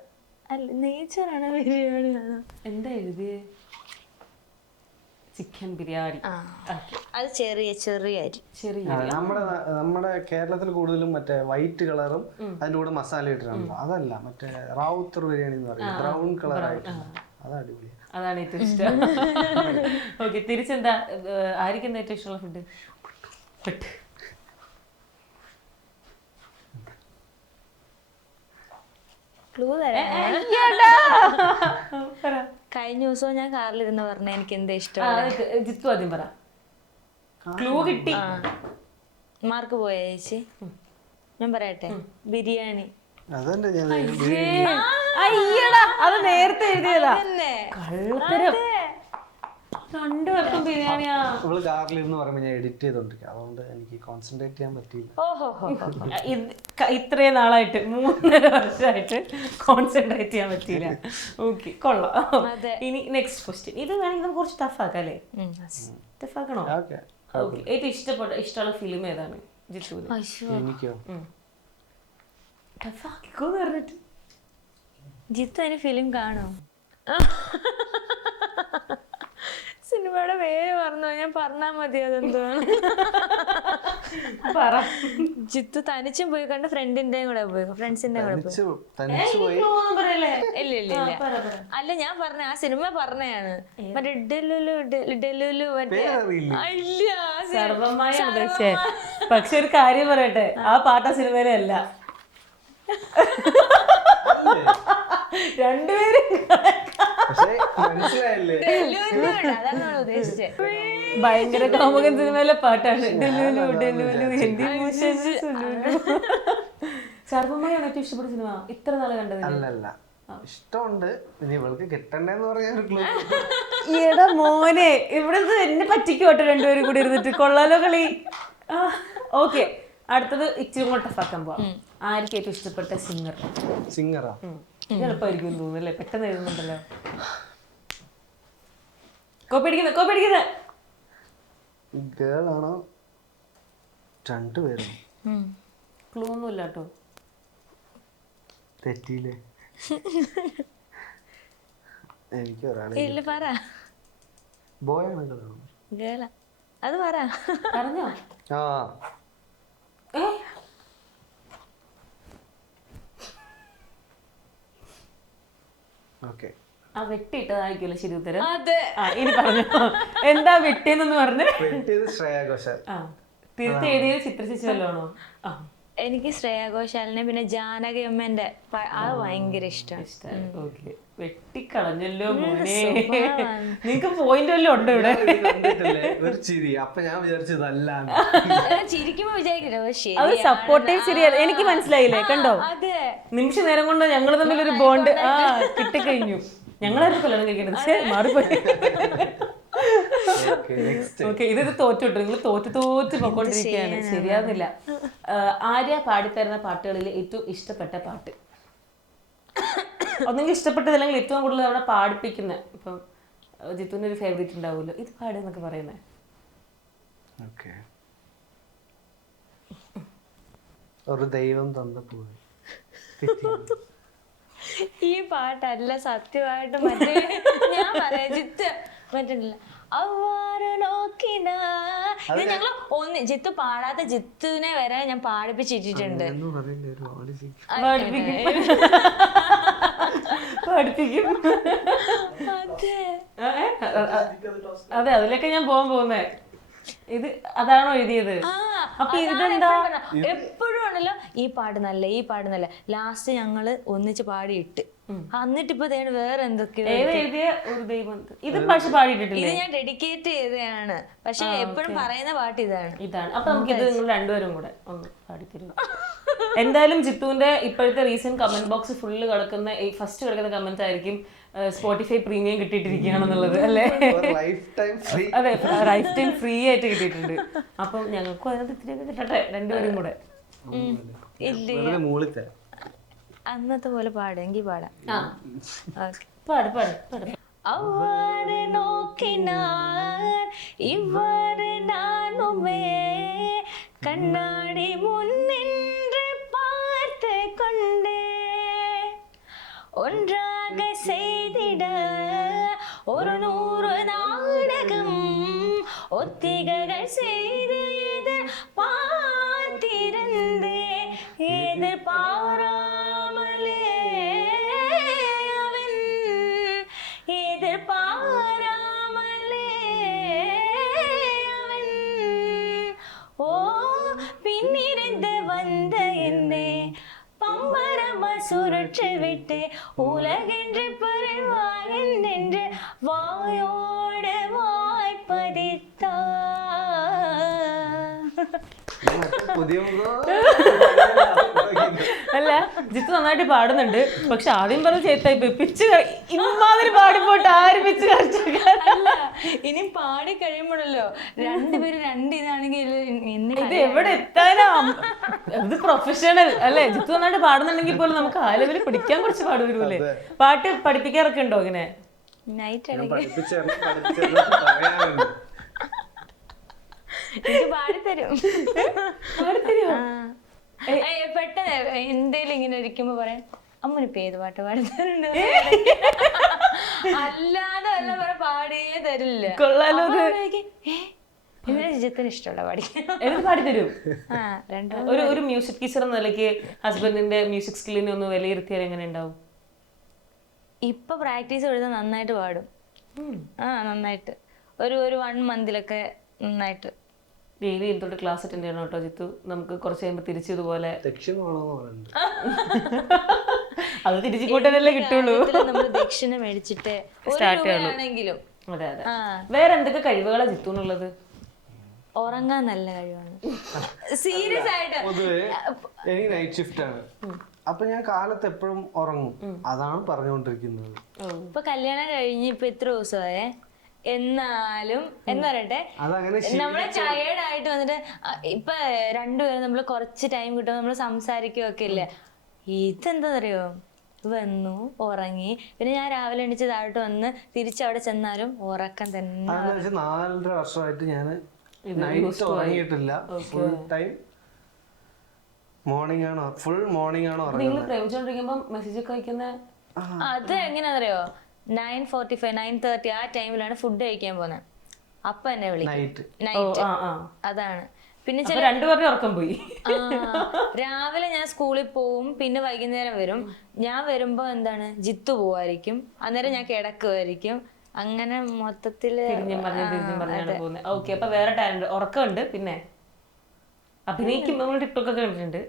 അല്ല നെയ്ച്ചോറാണോ ബിരിയാണി ആണോ? എന്താ എഴുതിയേ? ചിക്കൻ ബിരിയാണി. അത് ചെറിയ ചെറിയ അരി. നമ്മുടെ കേരളത്തിൽ കൂടുതലും മറ്റേ വൈറ്റ് കളറും അതിന്റെ കൂടെ മസാല ഇട്ടിട്ടുണ്ടോ, അതല്ല മറ്റേ റാവുത്തർ ബിരിയാണി എന്ന് പറയും, ബ്രൗൺ കളർ ആയിട്ട്. അത് അടിപൊളിയാണ്, അതാണ് ഏറ്റവും ഇഷ്ടം. ഓക്കെ, തിരിച്ചെന്താ ആയിരിക്കും എന്താ ഏറ്റവും ഇഷ്ടമുള്ള ഫുഡ്? ക്ലൂ തരാം. കഴിഞ്ഞ ദിവസവും ഞാൻ കാറിലിരുന്ന് പറഞ്ഞ എനിക്ക് എന്താ ഇഷ്ടം. ജിത്തു ആദ്യം പറ. ക്ലൂ കിട്ടി. മാർക്ക് പോയ ചേച്ചി, ഞാൻ പറയട്ടെ, ബിരിയാണി. അത് നേരത്തെ എഴുതിയതാ. കള്ളത്തരം. 2 പേർക്കും ബിരിയാണിയാ. ഇവള് കാറിലിരുന്ന് പറയുമ്പോ ഞാൻ എഡിറ്റ് ചെയ്തോണ്ടിരിക്കും, അതുകൊണ്ട് എനിക്ക് കോൺസെൻട്രേറ്റ് ചെയ്യാൻ പറ്റിയില്ല. ഇത്രയും നാളായിട്ട് 3.5 വർഷമായിട്ട് കോൺസെൻട്രേറ്റ് ചെയ്യാൻ പറ്റിയില്ല. ഓക്കെ, കൊള്ളാം. ഇനി നെക്സ്റ്റ് ക്വസ്റ്റ്യൻ. ഇത് വേണമെങ്കിൽ നമുക്ക് കുറച്ച് ടഫ് ആക്കാം അല്ലേ? ടഫ് ആക്കണോ? ഏറ്റവും ഇഷ്ടമുള്ള ഫിലിം ഏതാണ് ജിത്തുവിന്? എനിക്കോ? ടഫ് ആക്കിക്കോന്ന് പറഞ്ഞിട്ട്. ജിത്തു അതിന് ഫിലിം കാണോ? സിനിമയുടെ പേര് പറഞ്ഞു, ഞാൻ പറഞ്ഞാ മതി അതെന്താണ്. ജിത്തു തനിച്ചും പോയി കണ്ട്, ഫ്രണ്ട്സിന്റെ കൂടെ പോയി. ഇല്ല ഇല്ല ഇല്ല, അല്ല ഞാൻ പറഞ്ഞ ആ സിനിമ പറഞ്ഞാണ്, മറ്റേ ഡെലുലു മറ്റേ. പക്ഷെ ഒരു കാര്യം പറയട്ടെ, ആ പാട്ട സിനിമയിലെ അല്ല, രണ്ടുപേരും ഭയങ്കര കാമുകൻ സിനിമയിലെ പാട്ടാണ്. സർവ്വമായാണ് ഏറ്റവും ഇഷ്ടപ്പെട്ട സിനിമ ഇത്ര നാളെ കണ്ടത്? അല്ലല്ല, ഇഷ്ടമുണ്ട്, ഇനി ഇവൾക്ക് കിട്ടണ്ടെന്ന് പറയാൻ. എടാ മോനെ, ഇവിടെ എന്നെ പറ്റിക്കോട്ടെ 2 പേരും കൂടി ഇരുന്നിട്ട്. കൊള്ളാലോ കളി. ഓക്കെ, അടുത്തത് ഇച്ചിരി കൂടെ ടഫാക്കാൻ പോവാം. ആർക്കും ഏറ്റവും ഇഷ്ടപ്പെട്ട സിംഗറാ? എളുപ്പമായിരിക്കും തോന്നുന്നല്ലേ, പെട്ടെന്ന് എഴുതുന്നുണ്ടല്ലോ. കോപ്പിടിക്കുന്ന ഗേളാണോ? 2 പേരും. ക്ലൂ ഒന്നും ഇല്ല കേട്ടോ. തെറ്റിയില്ലേ? എനിക്ക് ഇല്ല, പറ. ബോയ് ആണോ ഗേളാ? അത് പറഞ്ഞോ. ഓക്കെ, ആ വെട്ടിയിട്ടതായിരിക്കുമല്ലോ ശരി ഉത്തരം. അതെ. ആ ഇനി പറഞ്ഞു എന്താ വെട്ടിയെന്നൊന്ന് പറഞ്ഞ്. വെട്ടിയത് ശ്രേയ ഘോഷാൽ. ആ തിരുത്തി എഴുതിയത് ചിത്രചേച്ചി വല്ലതാണോ? ആ എനിക്ക് ശ്രേയ ഘോഷാലിനെ പിന്നെ ജാനകി അമ്മേന്റെ അത് ഭയങ്കര ഇഷ്ടമാണ്. ഓക്കെ. വെട്ടിക്കളഞ്ഞല്ലോ മോനെ. നിങ്ങക്ക് പോയിന്റ് വല്ലതും ഉണ്ട് ഇവിടെ? ഒരു ചിരി. അപ്പൊ ഞാൻ വിചാരിച്ചതല്ല. ചിരിക്കുമ്പോ വിചാരിക്കില്ല അത് സപ്പോർട്ടീവ് ചിരിയല്ല. എനിക്ക് മനസ്സിലായില്ലേ, കണ്ടോ? അതെ. നിമിഷ നേരം കൊണ്ട് ഞങ്ങൾ തമ്മിലൊരു ബോണ്ട് കിട്ടിക്കഴിഞ്ഞു. ഞങ്ങളായിരുന്നു കല്യാണം കഴിക്കേണ്ടത്, മാറിപ്പോയി. ഓക്കെ, ഇത് തോറ്റിട്ടു. നിങ്ങൾ തോറ്റ് പൊക്കോണ്ടിരിക്കുകയാണ്, ശരിയാവുന്നില്ല. ആര്യ പാടിത്തരുന്ന പാട്ടുകളിൽ ഏറ്റവും ഇഷ്ടപ്പെട്ട പാട്ട്? ഒന്നെങ്കിൽ ഇഷ്ടപ്പെട്ടതല്ലെങ്കിൽ ഏറ്റവും കൂടുതൽ അവിടെ പാടിപ്പിക്കുന്നത്. ഇപ്പം ജിത്തുവിന് ഒരു ഫേവറേറ്റ് ഉണ്ടാവുമല്ലോ, ഇത് പാടുന്നൊക്കെ പറയുന്നത്. ഒരു ദൈവം തന്ന പോയി. ഈ പാട്ടല്ല സത്യമായിട്ട് മറ്റേ ഞാൻ പറയാം ജിത്ത് പറ്റില്ല. അവര് നോക്കിന ഞങ്ങള് ജിത്തു പാടാത്ത ജിത്തുവിനെ വരെ ഞാൻ പാടിപ്പിച്ചിട്ടുണ്ട്. അതെ, അതിലൊക്കെ ഞാൻ പോകുന്നേ. ഇത് അതാണോ എഴുതിയത്? അപ്പൊ ഇതെന്താ എപ്പോഴും ആണല്ലോ ഈ പാട്ട് നല്ല ലാസ്റ്റ് ഞങ്ങള് ഒന്നിച്ച് പാടിയിട്ട് എന്നിട്ടിപ്പോ വേറെ എന്തൊക്കെയോ ഇത് പക്ഷെ പാടിയിട്ടില്ല. ഇത് ഞാൻ ഡെഡിക്കേറ്റ് ചെയ്തതാണ്, പക്ഷെ എപ്പോഴും പറയുന്ന പാട്ട് ഇതാണ്. അപ്പൊ നമുക്ക് ഇത് നിങ്ങൾ രണ്ടുപേരും കൂടെ ഒന്ന് പാടിത്തരും. എന്തായാലും ജിത്തുവിന്റെ ഇപ്പോഴത്തെ റീസെന്റ് കമന്റ് ബോക്സ് ഫുള്ള് കിടക്കുന്ന ഫസ്റ്റ് കിടക്കുന്ന കമന്റ്സ് ആയിരിക്കും സ്പോട്ടിഫൈ പ്രീമിയം കിട്ടിയിട്ടിരിക്കുകയാണെന്നുള്ളത് അല്ലേ? അതെ, ലൈഫ് ടൈം ഫ്രീ ആയിട്ട് കിട്ടിയിട്ടുണ്ട്. അപ്പം ഞങ്ങൾക്കും അതിനകത്ത് ഇത്തിരിയൊക്കെ കിട്ടട്ടെ രണ്ടുപേരും കൂടെ. അന്നത്തെ പോലെ പാടെങ്കിൽ പാടാം. പാട് പാട് പാട്. അവരെ നോക്കിനാർ ഇവരെ നാനുമേ കണ്ണാടി മുന്നിன்று பார்த்து கொண்டே ஒன்றாக செய்திட ஒரு 100 நாடகம் ஒத்திகைகள் செய்து எதிர்பார்த்திருந்தே எதிர்பாராமலே அவன் எதிர்பாராமலே அவன் ஓ பின்னிருந்து வந்த என்னை பம்பரமா சுருற்றி விட்டு உலகென்று பெறுவாய் என்று வாயோடு வாய்ப்பதித்தா. അല്ല, ജിത്തു നന്നായിട്ട് പാടുന്നുണ്ട്, പക്ഷെ ആദ്യം പറഞ്ഞ ചേത്തായി പിച്ച് ഇമാതിരി പാടിപ്പോട്ട് ആര് പിച്ച് കളിച്ചല്ല. ഇനി പാടി കഴിയുമ്പോഴല്ലോ രണ്ടുപേരും ഇതാണെങ്കിൽ ഇത് എവിടെ എത്താനാ? ഇത് പ്രൊഫഷണൽ അല്ലേ? ജിത്തു നന്നായിട്ട് പാടുന്നുണ്ടെങ്കിൽ പോലും നമുക്ക് ആ ലെവലിൽ പിടിക്കാൻ കുറച്ച് പാട് വരുമല്ലേ? പാട്ട് പഠിപ്പിക്കാറൊക്കെ ഉണ്ടോ ഇങ്ങനെ? നൈറ്റ് പാടിത്തരും. പെട്ടെന്ന് എന്തേലും ഇങ്ങനെ ഇരിക്കുമ്പോ പറയാം അമ്മനിപ്പോ ഏത് പാട്ട് പാടിത്തരുണ്ട്, അല്ലാതെ വല്ല പറയാൻ പാടിയേ തരില്ല. കൊള്ളാലോ. ജിത്തിന് ഇഷ്ടമുള്ള പാടിത്തരും. ഒരു ഒരു മ്യൂസിക് ടീച്ചർ എന്ന നിലയ്ക്ക് ഹസ്ബൻഡിന്റെ മ്യൂസിക് സ്കില്ലിനെ ഒന്ന് വിലയിരുത്തിയാൽ എങ്ങനെ ഉണ്ടാവും? ഇപ്പൊ പ്രാക്ടീസ് ചെയ്ത് നന്നായിട്ട് പാടും. നന്നായിട്ട് ഒരു 1 മന്തിലൊക്കെ നന്നായിട്ട് ഡെയിലി എന്തൊട്ട് ക്ലാസ് അറ്റൻഡ് ചെയ്യണം കേട്ടോ ജിത്തു. നമുക്ക് കുറച്ച് കഴിയുമ്പോൾ തിരിച്ചതുപോലെ അത് തിരിച്ചു കൂട്ടാനല്ലേ കിട്ടുള്ളൂ. നമ്മൾ ദക്ഷിണ മേടിച്ചിട്ട് സ്റ്റാർട്ട് ചെയ്യണമെങ്കിലും. അതെ അതെ. വേറെ എന്തൊക്കെ കഴിവുകളാണ് ജിത്തുനുള്ളത്? ഉറങ്ങാൻ നല്ല കഴിവാണ്. സീരിയസ് ആയിട്ട് പൊതുവേ എനിക്ക് നൈറ്റ് ഷിഫ്റ്റ് ആണ്, അപ്പൊ ഞാൻ കാലത്ത് എപ്പോഴും ഉറങ്ങും. അതാണ് പറഞ്ഞുകൊണ്ടിരിക്കുന്നത്. ഇപ്പൊ കല്യാണം കഴിഞ്ഞ് ഇപ്പൊ എത്ര ദിവസമായേ, എന്നാലും എന്താ പറയട്ടെ നമ്മളെ ടയേർഡ് ആയിട്ട് വന്നിട്ട് ഇപ്പൊ രണ്ടുപേരും നമ്മള് കുറച്ച് ടൈം കിട്ടുമ്പോൾ നമ്മള് സംസാരിക്കുകയൊക്കെ ഇല്ലേ. ഇതെന്താ അറിയോ, വന്നു ഉറങ്ങി, പിന്നെ ഞാൻ രാവിലെ എണീച്ച് താഴോട്ട് വന്ന് തിരിച്ചവിടെ ചെന്നാലും ഉറക്കം തന്നെ. 4.5 വർഷമായിട്ട് ഞാൻ നൈറ്റ് ഉറങ്ങിയിട്ടില്ല. ഫുൾ ടൈം മോർണിംഗ് ആണോ, ഫുൾ മോർണിംഗ് ആണോ ഉറങ്ങുന്നത്. അത് എങ്ങനെയാണെന്നറിയോ, 9:45 9:30 ആ ടൈമിലാണ് ഫുഡ് കഴിക്കാൻ പോകുന്നത്. അപ്പൊ എന്നെ വിളിക്കും നൈറ്റ്. അതാണ് പിന്നെ രണ്ടുപേരുടെ ഉറക്കം പോയി. രാവിലെ ഞാൻ സ്കൂളിൽ പോവും, പിന്നെ വൈകുന്നേരം വരും. ഞാൻ വരുമ്പോ എന്താണ് ജിത്തു പോവായിരിക്കും, അന്നേരം ഞാൻ കിടക്കുമായിരിക്കും. അങ്ങനെ മൊത്തത്തില് തിരിഞ്ഞും പറഞ്ഞാണ് പോകുന്നത്. ഓക്കെ, അപ്പൊ വേറെ ടാലന്റ് ഉറക്കമുണ്ട്. പിന്നെ അഭിനയിക്കും, നമ്മൾ ടിക്ടോക്ക് ഒക്കെ കണ്ടിട്ടുണ്ട്.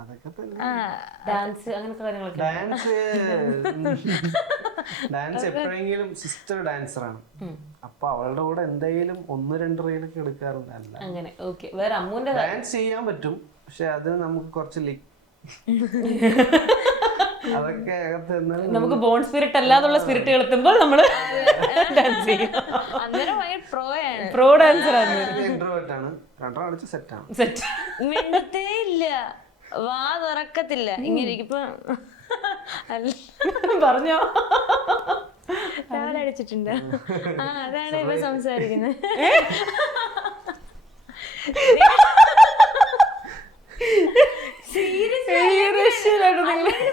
അതൊക്കെ തന്നെ. ഡാൻസ് അങ്ങനത്തെ കാര്യങ്ങളൊക്കെ. ഡാൻസ് എപ്പോഴെങ്കിലും സിസ്റ്റർ ഡാൻസറാണ്, അപ്പൊ അവളുടെ കൂടെ എന്തെങ്കിലും 1-2 റീലൊക്കെ എടുക്കാറുണ്ട്. അല്ല അങ്ങനെ. ഓക്കെ, വേറെ അമ്മുവിന്റെ ഡാൻസ് ചെയ്യാൻ പറ്റും, പക്ഷെ അത് നമുക്ക് കുറച്ച് അതൊക്കെ നമുക്ക് ബോൺ സ്പിരിറ്റ് അല്ലാതുള്ള സ്പിരിറ്റ് എത്തുമ്പോൾ നമ്മള് ഡാൻസ് ചെയ്യും. പ്രോ ഡാൻസർ ആണ്. ഇൻട്രോവേർട്ട് ആണ്, രണ്ടോ അടിച്ച് സെറ്റ് ആണ്. സെറ്റ് മിണ്ടത്തേ ഇല്ല, വാ തുറക്കത്തില്ല, ഇങ്ങനെ ഇരിക്കുമ്പോ പറഞ്ഞോ അടിച്ചിട്ടുണ്ട്. അതാണ് ഇപ്പൊ സംസാരിക്കുന്നത്.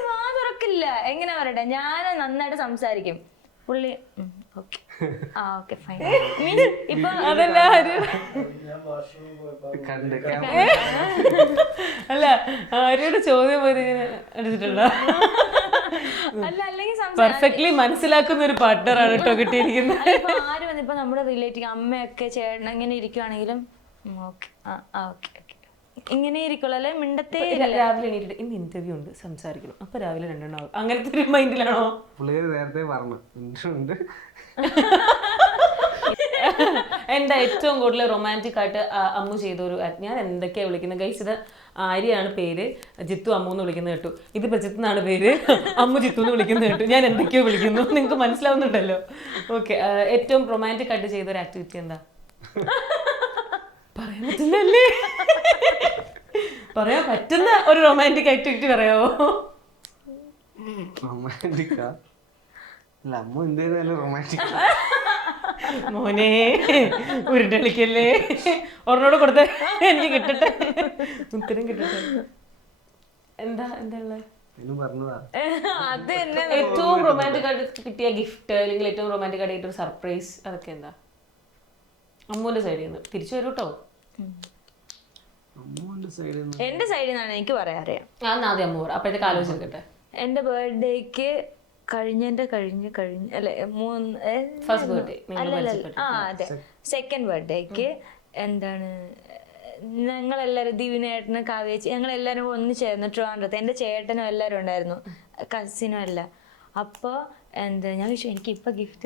വാ തുറക്കില്ല. എങ്ങനെ പറയട്ടെ, ഞാൻ നന്നായിട്ട് സംസാരിക്കും, പുള്ളി ഓക്കെ ഫൈൻ. ഇപ്പൊ അല്ല, ആരോട് ചോദ്യം പോയത് ഇങ്ങനെ എടുത്തിട്ടുണ്ടോ? പെർഫെക്റ്റ്ലി മനസ്സിലാക്കുന്ന ഒരു പാർട്ട്ണറാണ് കേട്ടോ കിട്ടിയിരിക്കുന്നത്. ആര് വന്നിപ്പോ നമ്മുടെ റിലേറ്റീവ് അമ്മയൊക്കെ ചേട്ടൻ ഇങ്ങനെ ഇരിക്കുവാണെങ്കിലും ഇങ്ങനെ ഇരിക്കുള്ളൂ, അല്ലെ മിണ്ടത്തേ. രാവിലെ എണീറ്റിട്ട് ഇന്ന് ഇന്റർവ്യൂ ഉണ്ട്, സംസാരിക്കണം, അപ്പൊ രാവിലെ 2 ആവും. അങ്ങനത്തെ ഒരു മൈൻഡിലാണോ? പുള്ളിക്കാരി നേരത്തെ പറഞ്ഞു. എന്താ ഏറ്റവും കൂടുതൽ റൊമാൻറ്റിക് ആയിട്ട് അമ്മു ചെയ്ത ഒരു ആക്ട്? ഞാൻ എന്തൊക്കെയാ വിളിക്കുന്നത് ഗൈസ്, ഇത് ആര്യാണ് പേര്, ജിത്തു അമ്മു എന്ന് വിളിക്കുന്നത് കേട്ടു. ഇത് പ്രജിത്ത് എന്നാണ് പേര്, അമ്മു ജിത്തു എന്ന് വിളിക്കുന്നത് കേട്ടു. ഞാൻ എന്തൊക്കെയോ വിളിക്കുന്നു, നിങ്ങൾക്ക് മനസ്സിലാവുന്നുണ്ടല്ലോ. ഓക്കെ, ഏറ്റവും റൊമാൻറ്റിക് ആയിട്ട് ചെയ്ത ഒരു ആക്ടിവിറ്റി എന്താ? പറയാൻ പറ്റുന്നല്ലേ? പറയാൻ പറ്റുന്ന ഒരു റൊമാൻറ്റിക് ആക്ടിവിറ്റി പറയാമോ? റൊമാൻറ്റിക്കാ? അല്ല, അമ്മ എന്തായാലും റൊമാൻറ്റിക്. മോനെ ഉരുട്ടളിക്കല്ലേ, ഒരെണ്ണോട് കൊടുത്തേ, എനിക്ക് കിട്ടട്ടെ, ഉത്തരം കിട്ടട്ടെ. എന്താ ഉള്ളത്? ഏറ്റവും റൊമാൻറ്റിക് ആയിട്ട് കിട്ടിയ ഗിഫ്റ്റ്, അല്ലെങ്കിൽ ഏറ്റവും റൊമാൻറ്റിക് ആയിട്ട് കിട്ടിയ സർപ്രൈസ്, അതൊക്കെ എന്താ? അമ്മൂന്റെ സൈഡിൽ നിന്ന് തിരിച്ചു വരൂ കേട്ടോ. എന്റെ സൈഡിൽ നിന്നാണ് എനിക്ക് പറയാൻ അറിയാം. ഞാൻ ആദ്യം അമ്മ പറ, അപ്പോഴത്തേക്ക് ആലോചിക്കട്ടെ. എന്റെ ബർത്ത്ഡേക്ക് ഫസ്റ്റ് ബർത്ത്ഡേ, അതെ, സെക്കൻഡ് ബർത്ത്ഡേക്ക് എന്താണ്, ഞങ്ങളെല്ലാരും ദിവ്യനേട്ടന്, കാവ്യേച്ചി, ഞങ്ങളെല്ലാരും ഒന്ന് ചേർന്ന് ട്രിവാൻഡ്രത്ത്, എന്റെ ചേട്ടനും എല്ലാരും ഉണ്ടായിരുന്നു, കസിനും എല്ലാം. അപ്പോൾ എന്താ ഞാൻ വിഷയം എനിക്ക് ഇപ്പം ഗിഫ്റ്റ്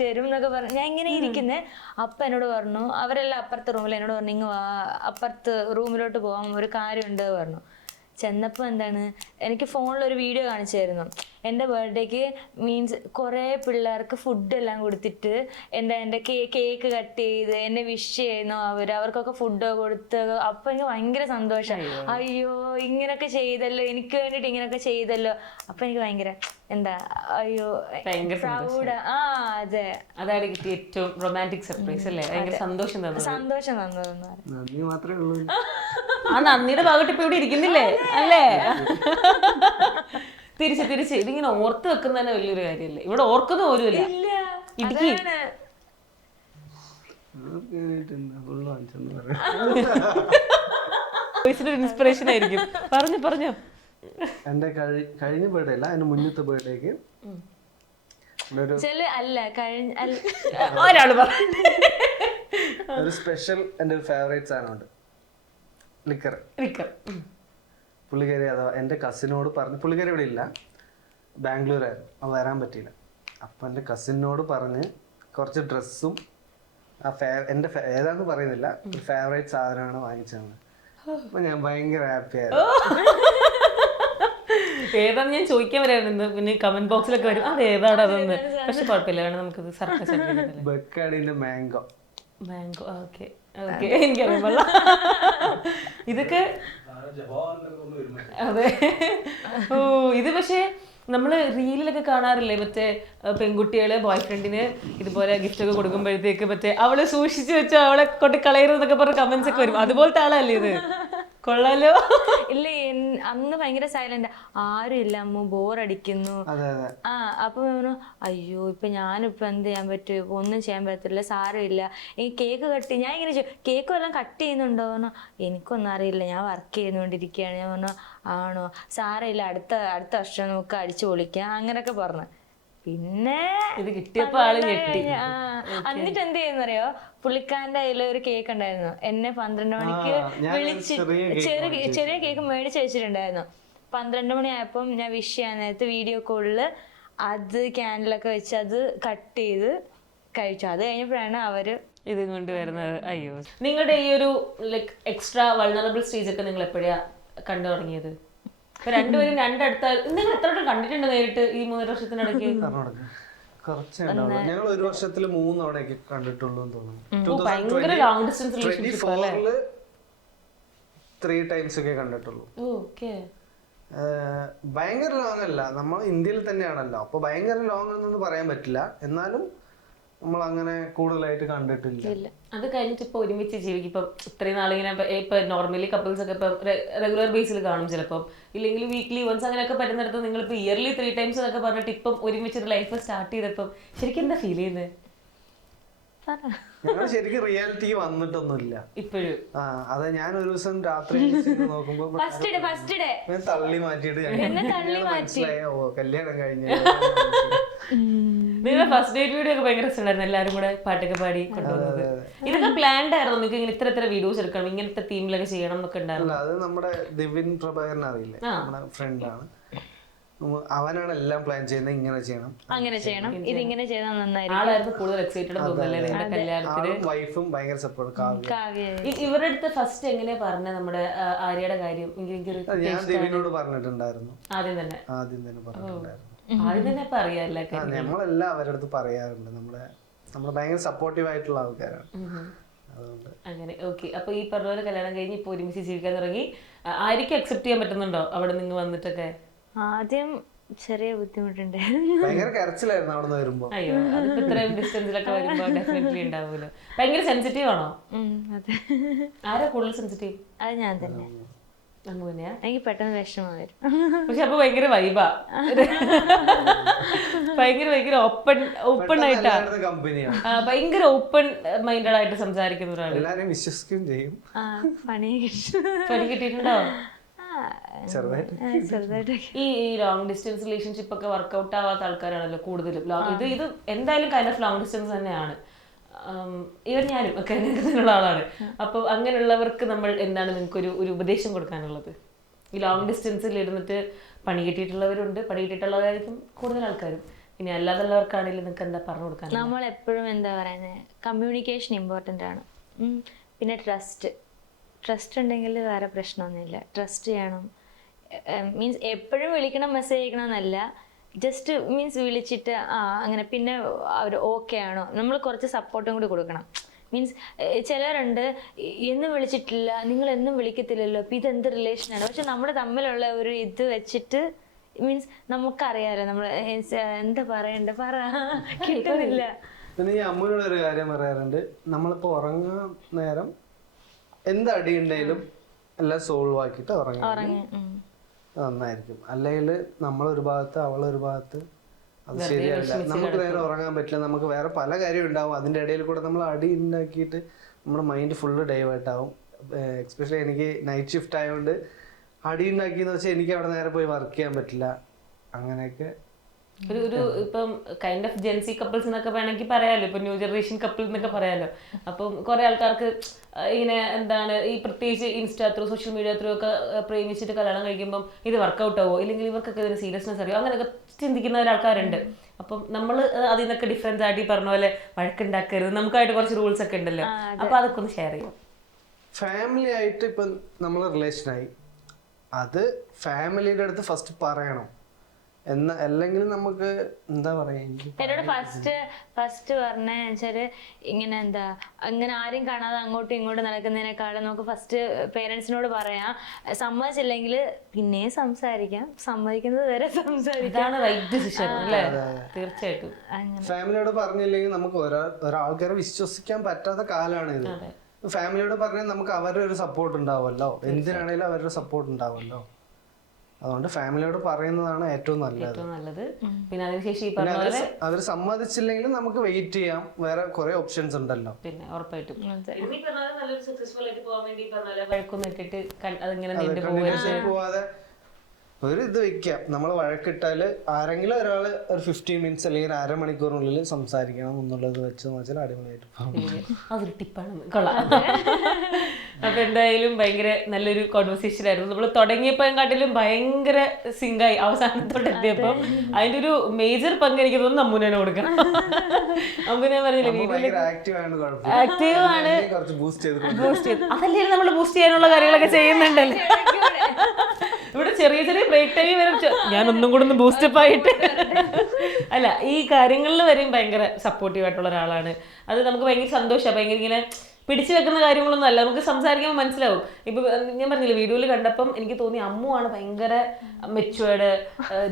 തരും എന്നൊക്കെ പറഞ്ഞു ഞാൻ ഇങ്ങനെ ഇരിക്കുന്നേ. അപ്പം എന്നോട് പറഞ്ഞു, അവരെല്ലാം അപ്പുറത്തെ റൂമിൽ, എന്നോട് പറഞ്ഞു ഇങ്ങ് അപ്പുറത്ത് റൂമിലോട്ട് പോകാൻ ഒരു കാര്യമുണ്ട് പറഞ്ഞു. ചെന്നപ്പോൾ എന്താണ്, എനിക്ക് ഫോണിലൊരു വീഡിയോ കാണിച്ചു തരുന്നു. എൻ്റെ ബർത്ത്ഡേക്ക് മീൻസ് കുറേ പിള്ളേർക്ക് ഫുഡെല്ലാം കൊടുത്തിട്ട് എൻ്റെ കേക്ക് കട്ട് ചെയ്ത് എന്നെ വിഷ് ചെയ്യുന്നു, അവർക്കൊക്കെ ഫുഡ് കൊടുത്ത്. അപ്പം എനിക്ക് ഭയങ്കര സന്തോഷം. അയ്യോ ഇങ്ങനെയൊക്കെ ചെയ്തല്ലോ, എനിക്ക് വേണ്ടിയിട്ട് ഇങ്ങനെയൊക്കെ ചെയ്തല്ലോ. അപ്പം എനിക്ക് ഭയങ്കര എന്താ, അയ്യോ പ്രൗഡ്. അതെ, അതാണ് കിട്ടിയ ഏറ്റവും റൊമാൻറ്റിക് സർപ്രൈസ് അല്ലേ? ഭയങ്കര സന്തോഷം തന്നതെന്ന് പറഞ്ഞു. ആ നന്ദിയുടെ ഭാഗത്ത് ഇപ്പൊ ഇവിടെ ഇരിക്കുന്നില്ലേ അല്ലേ? തിരിച്ച് ഇതിങ്ങനെ ഓർത്ത് വെക്കുന്നതന്നെ വലിയൊരു കാര്യമല്ലേ? ഇവിടെ ഓർക്കുന്ന പോലുമില്ല. ഇടുക്കി ഇൻസ്പിറേഷൻ ആയിരിക്കും. പറഞ്ഞോ. എന്റെ കഴിഞ്ഞ ബർത്ത്ഡേ അല്ല, എന്റെ മുന്നത്തെ ബർത്ത്ഡേക്ക് ഒരു സ്പെഷ്യൽ എന്റെ ഒരു ഫേവറേറ്റ് സാധനമുണ്ട്, ലിക്കർ. പുള്ളിക്കാരി അഥവാ എൻ്റെ കസിനോട് പറഞ്ഞ്, പുള്ളിക്കാരി ഇവിടെ ഇല്ല, ബാംഗ്ലൂരായിരുന്നു, അത് വരാൻ പറ്റിയില്ല. അപ്പം എൻ്റെ കസിനോട് പറഞ്ഞ് കുറച്ച് ഡ്രസ്സും എൻ്റെ ഏതാണെന്ന് പറയുന്നില്ല, ഒരു ഫേവറേറ്റ് സാധനമാണ് വാങ്ങിച്ചത്. അപ്പം ഞാൻ ഭയങ്കര ഹാപ്പി ആയിരുന്നു. ഏതാന്ന് ഞാൻ ചോദിക്കാൻ വരായിരുന്നു, പിന്നെ കമന്റ് ബോക്സിലൊക്കെ വരും അത് ഏതാണ് അതൊന്ന്. പക്ഷെ കുഴപ്പമില്ല, കാരണം നമുക്കത് സർപ്രൈസ്. ബെക്കാഡിന്റെ മാംഗോ. ഓക്കെ എനിക്കറിയാം. ഇതൊക്കെ അതെ. ഓ ഇത് പക്ഷേ നമ്മള് റീലിലൊക്കെ കാണാറില്ലേ, മറ്റേ പെൺകുട്ടികള് ബോയ് ഫ്രണ്ടിന് ഇതുപോലെ ഗിഫ്റ്റ് ഒക്കെ കൊടുക്കുമ്പോഴത്തേക്ക് മറ്റേ അവള് സൂക്ഷിച്ചു വെച്ചോ, അവളെ കൊണ്ട് കളയരുതെന്നൊക്കെ പറഞ്ഞ കമന്റ്സ് ഒക്കെ വരും. അതുപോലത്തെ ആളല്ലേ ഇത്? കൊള്ളാലോ. ഇല്ല അന്ന് ഭയങ്കര സൈലന്റ്, ആരും ഇല്ല അമ്മ, ബോറടിക്കുന്നു. ആ അപ്പൊ അയ്യോ ഇപ്പൊ ഞാനിപ്പോ എന്ത് ചെയ്യാൻ പറ്റും, ഇപ്പൊ ഒന്നും ചെയ്യാൻ പറ്റില്ല, സാരമില്ല ഈ കേക്ക് കട്ട്. ഞാൻ ഇങ്ങനെ കേക്കും എല്ലാം കട്ട് ചെയ്യുന്നുണ്ടോ പറഞ്ഞു, എനിക്കൊന്നും അറിയില്ല, ഞാൻ വർക്ക് ചെയ്തുകൊണ്ടിരിക്കുകയാണ്. ഞാൻ പറഞ്ഞു ആണോ, സാരമില്ല, അടുത്ത വർഷം നമുക്ക് അടിച്ചു പൊളിക്കാം അങ്ങനൊക്കെ പറഞ്ഞു. പിന്നെ ഇത് കിട്ടിയപ്പോ ആള് ഞെട്ടി. എന്നിട്ട് എന്ത് ചെയ്യുന്നറിയോ, പുള്ളിക്കാരന്റെ കയ്യിൽ ഒരു കേക്ക് ഉണ്ടായിരുന്നു, എന്നെ 12 മണിക്ക് വിളിച്ച് ചെറിയ കേക്ക് മേടിച്ച് വെച്ചിട്ടുണ്ടായിരുന്നു. 12 മണിയായപ്പം ഞാൻ വിഷ് ചെയ്യാൻ നേരത്ത് വീഡിയോ കോളില് അത് ക്യാൻഡിലൊക്കെ വെച്ച് അത് കട്ട് ചെയ്ത് കഴിച്ചു. അത് കഴിഞ്ഞപ്പോഴാണ് അവര് ഇത് കൊണ്ട് വരുന്നത്. അയ്യോ, നിങ്ങളുടെ ഈ ഒരു ലൈക് എക്സ്ട്രാ വൾണറബിൾ സ്റ്റേജ് ഒക്കെ നിങ്ങൾ എപ്പോഴാ കണ്ടു തുടങ്ങിയത്? ഇപ്പൊ രണ്ടുപേരും രണ്ടടുത്ത, നിങ്ങൾ എത്ര വട്ടം കണ്ടിട്ടുണ്ട് നേരിട്ട് ഈ 3 വർഷത്തിനിടയ്ക്ക്? ഞങ്ങൾ ഒരു വർഷത്തിൽ 3 തവണയൊക്കെ കണ്ടിട്ടുള്ളൂ എന്ന് തോന്നുന്നു. ഭയങ്കര ലോങ് ഡിസ്റ്റൻസ് റിലേഷൻഷിപ്പ് അല്ലേ? 3 times ഒക്കെ കണ്ടിട്ടുള്ളൂ. ഓക്കെ. ഭയങ്കര ലോങ് അല്ല, നമ്മൾ ഇന്ത്യയിൽ തന്നെയാണല്ലോ, അപ്പൊ ഭയങ്കര ലോങ് എന്നൊന്നും പറയാൻ പറ്റില്ല. എന്നാലും നമ്മൾ അങ്ങനെ കൂടുതലായിട്ട് കണ്ടിട്ടില്ല. അത് കഴിഞ്ഞിട്ട് ഇപ്പൊ ഒരുമിച്ച് ജീവിക്കും. ഇപ്പൊ ഇത്രയും നാളിങ്ങനെ ഇപ്പൊ നോർമലി കപ്പിൾസ് ഒക്കെ ഇപ്പൊ റെഗുലർ ബേസിൽ കാണും ചിലപ്പോൾ, ഇല്ലെങ്കിൽ വീക്ക്ലി വൺസ് അങ്ങനെയൊക്കെ പറ്റുന്നിടത്ത് നിങ്ങളിപ്പോ ഇയർലി 3 times എന്നൊക്കെ പറഞ്ഞിട്ട് ഇപ്പം ഒരുമിച്ച് ലൈഫ് സ്റ്റാർട്ട് ചെയ്തപ്പം ശരിക്കും എന്താ ഫീൽ ചെയ്യുന്നത്? ഞങ്ങൾ ശരിക്കും റിയാലിറ്റിക്ക് വന്നിട്ടൊന്നുമില്ല ഇപ്പോഴും. അതെ, ഞാൻ ഒരു ദിവസം രാത്രി നോക്കുമ്പോ തള്ളി മാറ്റിയിട്ട് മനസ്സിലായോ കല്യാണം കഴിഞ്ഞ. നിങ്ങളുടെ ഫസ്റ്റ് ഡേറ്റ് വീഡിയോ ഒക്കെ ഭയങ്കര രസമുണ്ടായിരുന്നു, എല്ലാവരും കൂടെ പാട്ടൊക്കെ പാടി കൊണ്ടുവന്നത്. ഇതൊക്കെ പ്ലാൻഡ് ആയിരുന്നു നിങ്ങൾക്ക് ഇങ്ങനെ ഇത്ര വീഡിയോസ് എടുക്കണം, ഇങ്ങനത്തെ തീമിലൊക്കെ ചെയ്യണം എന്നൊക്കെ ഉണ്ടായിരുന്നു? അത് നമ്മുടെ ദിവിൻ പ്രഭാകരൻ അറിയില്ലേ, നമ്മുടെ ഫ്രണ്ടാണ്, അവനാണ് എല്ലാം പ്ലാൻ ചെയ്യുന്നത്, ഇങ്ങനെ ചെയ്യണം അങ്ങനെ ചെയ്യണം ഇതിങ്ങനെ ചെയ്താൽ നന്നായിരിക്കും. ആളായിരുന്നു കൂടുതൽ എക്സൈറ്റഡ് തോന്നുന്നല്ലേ നിങ്ങളുടെ കല്യാണത്തിന്? വൈഫും ഭയങ്കര സപ്പോർട്ട്. ഇവരുടെ അടുത്ത് ഫസ്റ്റ് എങ്ങനെയാ പറഞ്ഞ നമ്മുടെ ആര്യയുടെ കാര്യം? ഞാൻ ദിവിനോട് പറഞ്ഞിട്ടുണ്ടായിരുന്നു, ആദ്യം തന്നെ പറഞ്ഞിട്ടുണ്ടായിരുന്നു. ആദ്യം തന്നെ ഇപ്പൊ അറിയാല്ലേ? നമ്മളെല്ലാം അവരുടെ അടുത്ത് പറയാറുണ്ട്, നമ്മള് ഭയങ്കര സപ്പോർട്ടീവ് ആയിട്ടുള്ള ആൾക്കാരാണ്, അതുകൊണ്ട് അങ്ങനെ. ഓക്കെ, അപ്പൊ ഈ പറഞ്ഞ പോലെ കല്യാണം കഴിഞ്ഞ് ഇപ്പൊ ഒരുമിച്ച് ജീവിക്കാൻ തുടങ്ങി. ആര്യക്ക് അക്സെപ്റ്റ് ചെയ്യാൻ പറ്റുന്നുണ്ടോ അവിടെ നിങ്ങൾ വന്നിട്ടൊക്കെ? ആദ്യം ചെറിയ ബുദ്ധിമുട്ടുണ്ടായിരുന്നു, ഭയങ്കര കരച്ചിലായിരുന്നു അവിടെ നിന്ന് വരുമ്പോ. അയ്യോ, അതിപ്പോ ഇത്രയും ഡിസ്റ്റൻസിലൊക്കെ വരുമ്പോ ഡെഫിനറ്റ്ലി ഉണ്ടാവുമല്ലോ. ഭയങ്കര സെൻസിറ്റീവ് ആണോ? അതെ. ആരാ കൂടുതൽ സെൻസിറ്റീവ്? അത് ഞാൻ തന്നെ. എനിക്ക് പെട്ടെന്ന് വിഷമം വരും. പക്ഷെ അപ്പൊ ഭയങ്കര വൈബാ, ഭയങ്കര ഓപ്പൺ ആയിട്ടാ, ഭയങ്കര ഓപ്പൺ മൈൻഡഡ് ആയിട്ട് സംസാരിക്കുന്ന ഒരാൾ. എല്ലാരും വിശ്വസിക്കുകയും ചെയ്യും. പണി കിട്ടിയിട്ടുണ്ടോ? ചെറുതായിട്ട്. ഈ ലോങ് ഡിസ്റ്റൻസ് റിലേഷൻഷിപ്പ് ഒക്കെ വർക്ക്ഔട്ട് ആവാത്ത ആൾക്കാരാണല്ലോ കൂടുതലും. ഇത് എന്തായാലും കൈൻഡ് ഓഫ് ലോങ് ഡിസ്റ്റൻസ് തന്നെയാണ്. ഞാനും ഒക്കെ അങ്ങനെയുള്ള ആളാണ്. അപ്പൊ അങ്ങനെയുള്ളവർക്ക് നമ്മൾ എന്താണ് നിങ്ങൾക്ക് ഒരു ഉപദേശം കൊടുക്കാനുള്ളത്? ഈ ലോങ് ഡിസ്റ്റൻസിൽ ഇരുന്നിട്ട് പണി കിട്ടിയിട്ടുള്ളവരുണ്ട്, പണി കിട്ടിയിട്ടുള്ളവരായിരിക്കും കൂടുതൽ ആൾക്കാരും, ഇനി അല്ലാതുള്ളവർക്കാണെങ്കിലും നിങ്ങൾക്ക് എന്താ പറഞ്ഞു കൊടുക്കാൻ? നമ്മൾ എപ്പോഴും എന്താ പറയുന്നത്, കമ്മ്യൂണിക്കേഷൻ ഇമ്പോർട്ടൻ്റ് ആണ്. പിന്നെ ട്രസ്റ്റ് ഉണ്ടെങ്കിൽ വേറെ പ്രശ്നമൊന്നുമില്ല. ട്രസ്റ്റ് ചെയ്യണം, മീൻസ് എപ്പോഴും വിളിക്കണം മെസ്സേജ് അയക്കണം എന്നല്ല, ജസ്റ്റ് മീൻസ് വിളിച്ചിട്ട് അങ്ങനെ പിന്നെ അവർ ഓക്കെ ആണോ, നമ്മൾ കുറച്ച് സപ്പോർട്ടും കൂടി കൊടുക്കണം. മീൻസ് ചിലരുണ്ട് എന്നും വിളിച്ചിട്ടില്ല, നിങ്ങൾ എന്നും വിളിക്കത്തില്ലല്ലോ, അപ്പം ഇതെന്ത് റിലേഷനാണ്. പക്ഷെ നമ്മൾ തമ്മിലുള്ള ഒരു ഇത് വെച്ചിട്ട് മീൻസ് നമുക്കറിയാലോ നമ്മൾ എന്താ പറയണ്ട കിട്ടുന്നില്ല. പിന്നെ ഈ അമ്മയോട് ഒരു കാര്യം പറയാറുണ്ട്, നമ്മളിപ്പോ ഉറങ്ങാൻ നേരം എന്ത് അടിയുണ്ടെങ്കിലും എല്ലാം സോൾവ് ആക്കിയിട്ട് ഉറങ്ങി നന്നായിരിക്കും. അല്ലെങ്കിൽ നമ്മളൊരു ഭാഗത്ത് അവളൊരു ഭാഗത്ത് അത് ശരിയല്ല, നമുക്ക് നേരെ ഉറങ്ങാൻ പറ്റില്ല, നമുക്ക് വേറെ പല കാര്യം ഉണ്ടാവും, അതിൻ്റെ ഇടയിൽ കൂടെ നമ്മൾ അടി ഉണ്ടാക്കിയിട്ട് നമ്മുടെ മൈൻഡ് ഫുള്ള് ഡൈവേർട്ട് ആവും. എക്സ്പെഷ്യലി എനിക്ക് നൈറ്റ് ഷിഫ്റ്റ് ആയതുകൊണ്ട് അടി ഉണ്ടാക്കിയെന്ന് വെച്ചാൽ എനിക്ക് അവിടെ നേരെ പോയി വർക്ക് ചെയ്യാൻ പറ്റില്ല. അങ്ങനെയൊക്കെ ഒരു ഇപ്പം കൈൻഡ് ഓഫ് ജെൻസി കപ്പിൾസ് എന്നൊക്കെ വേണമെങ്കിൽ പറയാലോ, ഇപ്പൊ ന്യൂ ജനറേഷൻ കപ്പിൾ എന്നൊക്കെ പറയാലോ. അപ്പം കുറെ ആൾക്കാർക്ക് ഇങ്ങനെ എന്താണ് ഈ പ്രത്യേകിച്ച് insta through social media through ഒക്കെ പ്രേമിച്ചിട്ട് കല്യാണം കഴിക്കുമ്പം ഇത് വർക്കൗട്ട് ആവോ, ഇല്ലെങ്കിൽ ഇവർക്കൊക്കെ ഇതിന് സീരിയസ്നെസ് അറിയോ, അങ്ങനെയൊക്കെ ചിന്തിക്കുന്ന ഒരാൾക്കാരുണ്ട്. അപ്പം നമ്മൾ അതിൽ നിന്നൊക്കെ ഡിഫറൻസ് ആയിട്ട് ഈ പറഞ്ഞ പോലെ വഴക്കുണ്ടാക്കരുത്, നമുക്കായിട്ട് കുറച്ച് റൂൾസ് ഒക്കെ ഉണ്ടല്ലോ, അപ്പൊ അതൊക്കെ ഒന്ന് ഷെയർ ചെയ്യാം. ഫാമിലി ആയിട്ട് ഇപ്പം നമ്മൾ റിലേഷനായി, അത് ഫാമിലിയുടെ അടുത്ത് ഫസ്റ്റ് പറയണം. അല്ലെങ്കിൽ നമുക്ക് എന്താ പറയാ, എന്നോട് ഫസ്റ്റ് പറഞ്ഞ വെച്ചാല് ഇങ്ങനെ എന്താ അങ്ങനെ ആരും കാണാതെ അങ്ങോട്ടും ഇങ്ങോട്ടും നടക്കുന്നതിനേക്കാളും നമുക്ക് ഫസ്റ്റ് പേരൻസിനോട് പറയാം. സമ്മതിച്ചില്ലെങ്കിൽ പിന്നെ സംസാരിക്കാം, സമ്മതിക്കുന്നത് വരെ സംസാരിക്കാം. തീർച്ചയായിട്ടും ഫാമിലിയോട് പറഞ്ഞില്ലെങ്കിൽ നമുക്ക് ഒരാൾക്കാരെ വിശ്വസിക്കാൻ പറ്റാത്ത കാലാണ് ഇത്. ഫാമിലിയോട് പറഞ്ഞാൽ നമുക്ക് അവരുടെ ഒരു സപ്പോർട്ട് ഉണ്ടാവുമല്ലോ, എന്തിനാണേലും അവരുടെ സപ്പോർട്ട് ഉണ്ടാവുമല്ലോ. അതുകൊണ്ട് ഫാമിലിയോട് പറയുന്നതാണ് ഏറ്റവും നല്ലത്. പിന്നെ അതിനുശേഷം ഈ പറഞ്ഞ പോലെ അവർ സമ്മതിച്ചില്ലെങ്കിലും നമുക്ക് വെയിറ്റ് ചെയ്യാം, വേറെ കുറെ ഓപ്ഷൻസ് ഉണ്ടല്ലോ. പിന്നെ ഉറപ്പായിട്ടും നല്ലൊരു സക്സസ്ഫുൾ ആയിട്ട് പോകാൻ വേണ്ടി വഴക്കൊന്നും ഇട്ടിട്ട് അതിങ്ങനെ നീണ്ടു പോവാതെ ഒരു ഇത് വെക്കാം. നമ്മൾ വഴക്കിട്ടാല് ആരെങ്കിലും ഒരാള് ഒരു 15 മിനിറ്റ്സ് അല്ലെങ്കിൽ 1/2 മണിക്കൂറിനുള്ളിൽ സംസാരിക്കണം എന്നുള്ളത് വെച്ച് വെച്ചാൽ അടിപൊളിയായിട്ട് അതൊരു ടിപ്പാണ്. കൊള്ളാം. അപ്പൊ എന്തായാലും ഭയങ്കര നല്ലൊരു കോൺവെർസേഷൻ ആയിരുന്നു. നമ്മൾ തുടങ്ങിയപ്പോഴെക്കാട്ടിലും ഭയങ്കര സിങ്കായി അവസാനത്തോട്ട് എത്തിയപ്പോ അതിന്റെ ഒരു മേജർ പങ്ക് എനിക്ക് തോന്നുന്നു അമ്മുനെ കൊടുക്കണം. അമ്മുനെ പറഞ്ഞില്ലേ വീട്ടിൽ ആക്റ്റീവ് ആണ്, ബൂസ്റ്റ് ചെയ്ത് അതല്ലേ നമ്മൾ ബൂസ്റ്റ് ചെയ്യാനുള്ള കാര്യങ്ങളൊക്കെ ചെയ്യുന്നുണ്ടല്ലോ. ഇവിടെ ചെറിയ ചെറിയ ബ്രേക്ക് ടൈം വരും, ഞാൻ ഒന്നും കൂടെ ഒന്ന് ബൂസ്റ്റപ്പ് ആയിട്ട് അല്ല ഈ കാര്യങ്ങളിൽ വരെയും ഭയങ്കര സപ്പോർട്ടീവ് ആയിട്ടുള്ള ഒരാളാണ്. അത് നമുക്ക് ഭയങ്കര സന്തോഷമാണ്. ഭയങ്കര ഇങ്ങനെ പിടിച്ചു വെക്കുന്ന കാര്യങ്ങളൊന്നും അല്ല, നമുക്ക് സംസാരിക്കുമ്പോൾ മനസ്സിലാവും. ഇപ്പൊ ഞാൻ പറഞ്ഞില്ല വീഡിയോയിൽ കണ്ടപ്പം എനിക്ക് തോന്നി അമ്മു ആണ് ഭയങ്കര മെച്ചുവേർഡ്,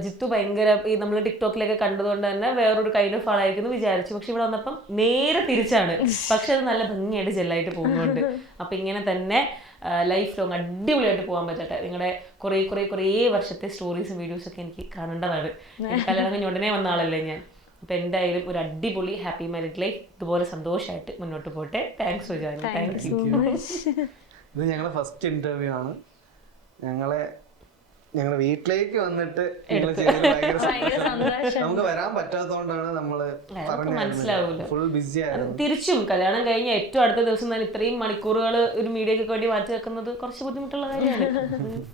ജിത്തു ഭയങ്കര ഈ നമ്മൾ ടിക്ടോക്കിലൊക്കെ കണ്ടതുകൊണ്ട് തന്നെ വേറൊരു കൈൻഡ് ഓഫ് ആളായിരിക്കുന്നു വിചാരിച്ചു. പക്ഷെ ഇവിടെ വന്നപ്പം നേരെ തിരിച്ചാണ്. പക്ഷെ അത് നല്ല ഭംഗിയായിട്ട് ജെല്ലായിട്ട് പോകുന്നുണ്ട്. അപ്പൊ ഇങ്ങനെ തന്നെ ലൈഫ് ലോങ് അടിപൊളിയായിട്ട് പോകാൻ പറ്റട്ടെ. നിങ്ങളുടെ കുറേ വർഷത്തെ സ്റ്റോറീസും വീഡിയോസൊക്കെ എനിക്ക് കാണേണ്ടതാണ്. കല്യാണം കഴിഞ്ഞ ഉടനെ വന്ന ആളല്ലേ ഞാൻ. അപ്പം എന്തായാലും ഒരു അടിപൊളി ഹാപ്പി മാരീഡ് ലൈഫ് ഇതുപോലെ സന്തോഷമായിട്ട് മുന്നോട്ട് പോട്ടെ. Thanks for joining. Thank you. ഇത് ഞങ്ങളുടെ ഫസ്റ്റ് ഇന്റർവ്യൂ ആണ്. ഞങ്ങളുടെ വീട്ടിലേക്ക് വന്നിട്ട് നമുക്ക് വരാൻ പറ്റാത്തതുകൊണ്ടാണ് നമ്മള് മനസ്സിലാവൂല, ഫുൾ ബിസി ആയിരുന്നു. തിരിച്ചും കല്യാണം കഴിഞ്ഞ ഏറ്റവും അടുത്ത ദിവസം തന്നെ ഇത്രയും മണിക്കൂറുകൾ ഒരു മീഡിയക്ക് വേണ്ടി മാറ്റി വെക്കുന്നത് കുറച്ച് ബുദ്ധിമുട്ടുള്ള കാര്യമാണ്.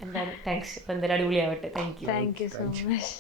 എന്തായാലും താങ്ക്സ്. അപ്പൊ എന്തായാലും അടിപൊളിയാവട്ടെ. Thank you. Thank you so much.